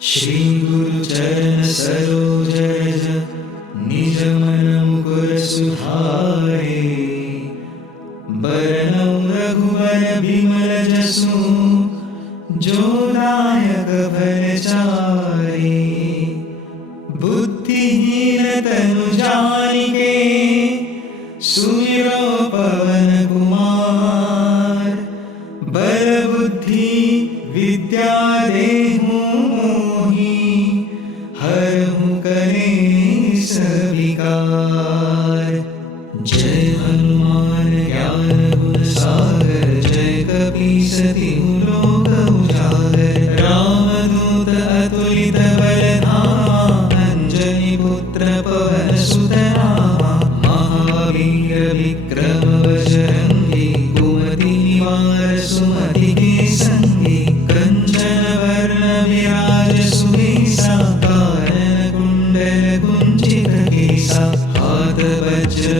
श्री गुरु चरण सरोज रज निज मन मुकुर सुधारे। बरनउँ रघुवर बिमल जसु जो दायक फल चारि। बुद्धिहीन तनु जानिके सुमिरो पवन कुमार। बल बुद्धि विद्या देहु मोहि हरहु कलेस विकार। जय हनुमान ज्ञान गुण सागर जय कपीसतिहु लोक उजागर। रामदूत अतुलित बल धामा अंजनी पुत्र पवन सुत नामा। महावीर विक्रम बजरंगी कुमति निवार सुमति के संगी। कंचन वर्ण विराज सुवेसा कानन कुंडल कुंचित केसा। हाथ वज्र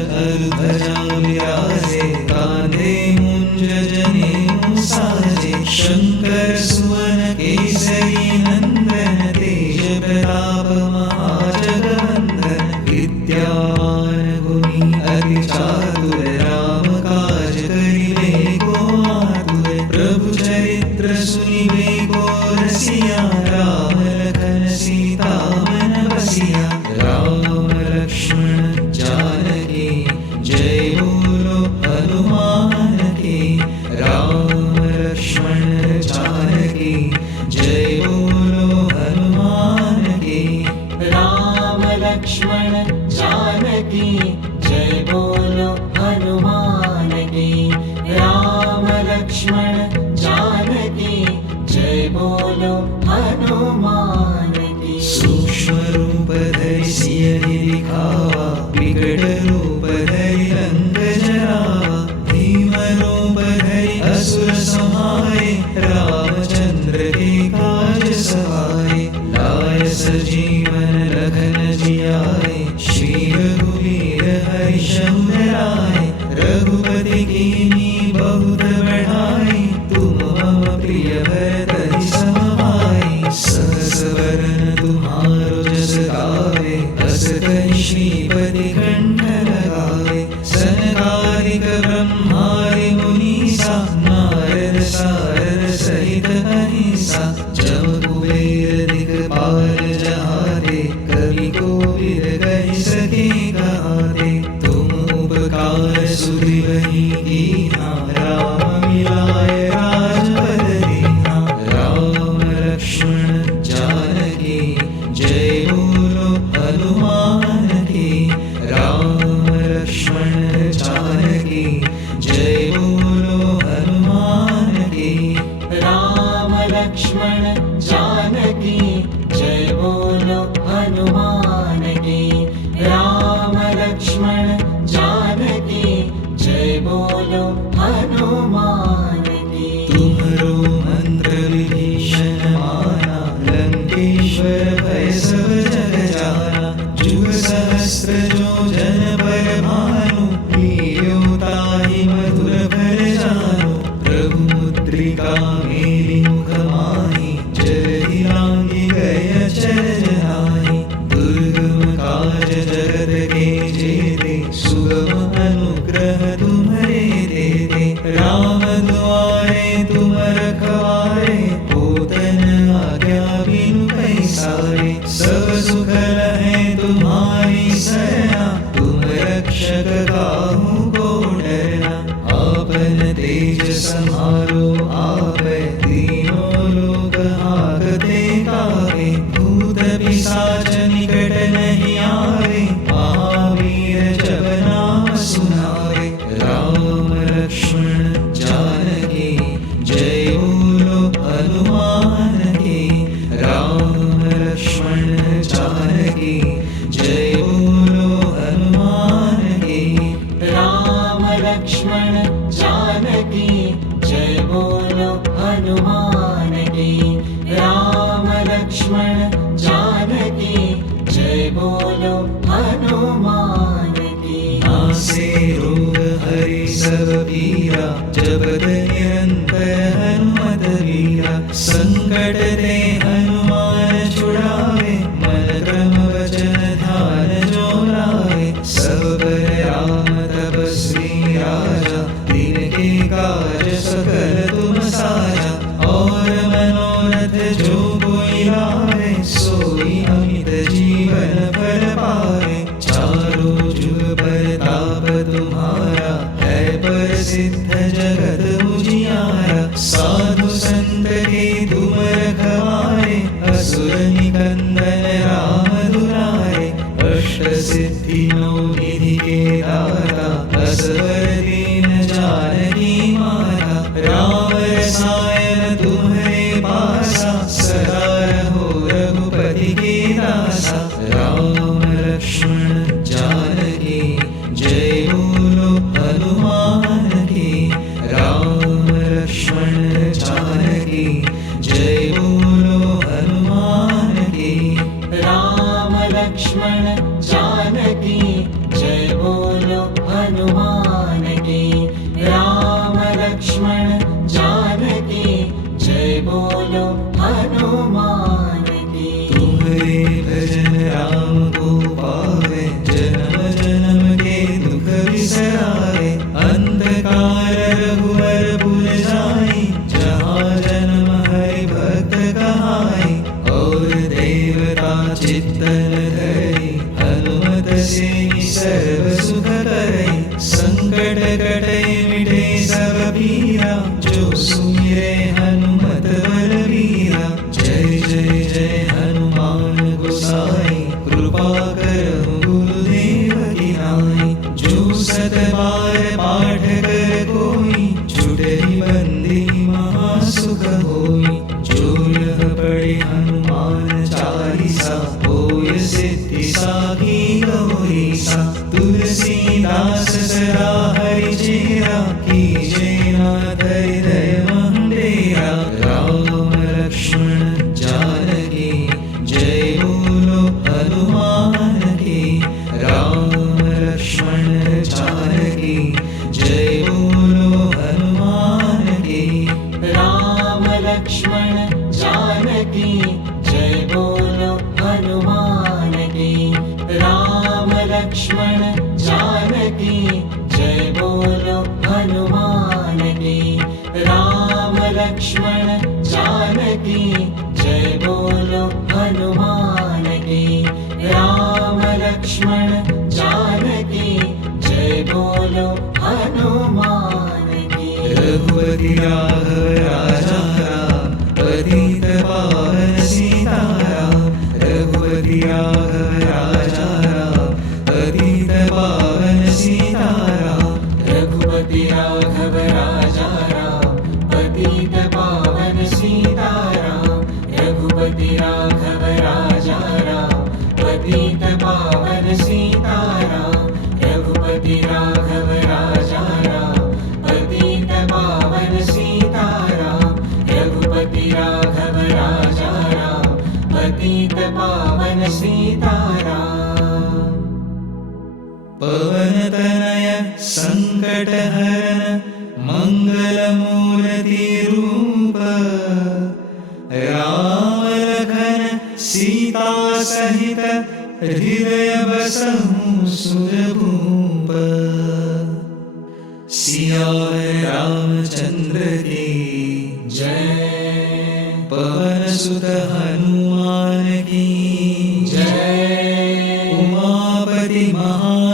ध्वजा विराजे कांधे मुंज जनेऊ साजे। शंकर सुवन केसरी नंदन तेज प्रताप महाजगवंदन। विद्यावान गुणी अति चातुर राम काज करिबे को आतुर। प्रभु चरित्र सुनिबे को रसिया राम लखन सीता मन बसिया। राम लक्ष्मण जानकी जय बोलो हनुमान की। राम लक्ष्मण जानकी जय बोलो हनुमान की। राम लक्ष्मण जानकी जय बोलो हनुमान की। राम लक्ष्मण जानकी जय बोलो हनुमान की। सूक्ष्म रूप धरि सियहि दिखावा विकट रूप धरि लंक जरावा। भीम रूप धरि असुर संहारे रामचंद्र के काज सवारे। लाय सजीवन लखन जियाए श्री रघुवीर हर्षम धराए। रघुपति कीन्ही बहुत बढ़ाई तुम मम प्रिय भरत सम भाई। सहस वरन तुम्हारो जस गावे अस कहि श्रीपति कंठ लगावे। सनकादिक ब्रह्मादि मुनीसा नारद सारद सहित अहिसा। जम कुबेर दिगपाल जहाते कवि कोविद कहि सके गाते। तुम उपकार सुग्रीवहि कीन्हा राम मिलाय राजपद दीन्हा। राम लक्ष्मण जानकी जय बोलो हनुमान की। राम लक्ष्मण जानकी जय बोलो हनुमान की। राम लक्ष्मण जानकी जय बोलो हनुमान की। राम लक्ष्मण जानकी जय बोलो हनुमान की। तुम्हरो मंत्र विभीषण माना लंकेश्वर भय सब जग जाना। जुग सहस्र जो जन पर भानु लील्यो ताहि मधुर फल जानु। प्रभु मुद्रिका मेरि मुख माहि जलधि लांघि गए अचर जनाहि। दुर्गम काज जगत के जेते सुगम अनुग्रह तुम्हरे देते। राम दुआरे तुम रखवारे होतन आज्ञा बिनु पैसारे। सब सुख लहे तुम्हारी सरना तुम रक्षक काहू को डरना। आपन तेज समारो आपै तीनों लोक हाकते कावे। भूत पिशाच निकट नहीं आवे महावीर जब नाम सुनावे। राम लक्ष्मण जानकी जय बोलो हनुमान की। राम लक्ष्मण जानकी जय बोलो हनुमान की। राम लक्ष्मण जानकी जय बोलो हनुमान की। राम लक्ष्मण जानकी जय बोलो हनुमान की। नासे रोग हरि सब पीरा जपत निरंतर हनुमत वीरा। संकट ते हनुमान जो कोई लावे सोई अमित जीवन फल पावे। चारों जुग परताप तुम्हारा है प्रसिद्ध जगत उजियारा। साधु संत के तुम रखवारे असुर निकंदन राम दुलारे। अष्ट सिद्धि नौ निधि के दाता असवर दीन जानकी माता। राम रसायन तुम्हारे पासा सदा रहो रघुपति के दासा। राम लक्ष्मण जानकी जय बोलो हनुमान की। राम लक्ष्मण जानकी जय बोलो हनुमान की। राम लक्ष्मण जानकी जय बोलो हनुमान की। राम लक्ष्मण जानकी जय बोलो हनुमान की। तुम्हारे भजन राम को पावे जन्म जन्म के दुख बिसरावे। अंधकार रघुवर पुर जाई जहाँ जन्म हरि भक्त कहाई। और देवता चित्तन धरि हनुमत से सर्व सुख करई। संकट कटे मिटे सब पीरा जो सुमिरे हनुमत बलवीरा। जय जय जय हनुमान गोसाई कृपा करहु गुरुदेव की नाई। जो सत बार पाठ कर कोई छूटे बंदी महासुख होई। जो यह पढ़े हनुमान चालीसा होय सिद्धि साखी गौरीसा। तुलसीदास सदा हरि चेरा कीजे नाथ हृदय मंडेरा। राम लक्ष्मण जानकी जय बोलो हनुमान की। राम लक्ष्मण जानकी जय बोलो हनुमान की। राम लक्ष्मण जानकी जय बोलो हनुमान की। राम लक्ष्मण जानकी जय बोलो हनुमान की। राम लक्ष्मण जानकी जय बोलो हनुमान की। राम लक्ष्मण जानकी जय बोलो हनुमान की। रघुपति राघव राजा राम पतित पावन सीताराम। रघुपति राघव राजा राम पतित पावन सीताराम। रघुपति राघव राजा राम पतित पावन सीताराम। रघुपति राघव राजा राम पतित पावन सीताराम। रघुपति राघव राजा राम पतित पावन सीताराम। रघुपति राघव राजा राम पतित पावन सीताराम। पवन तनय संकट हरण मंगल मूर्ति रूप। राम लखन सीता सहित हृदय बसहु सुरभूप। सियावर रामचंद्र की जय। पवन सुत हनुमान की जय। उमापति महा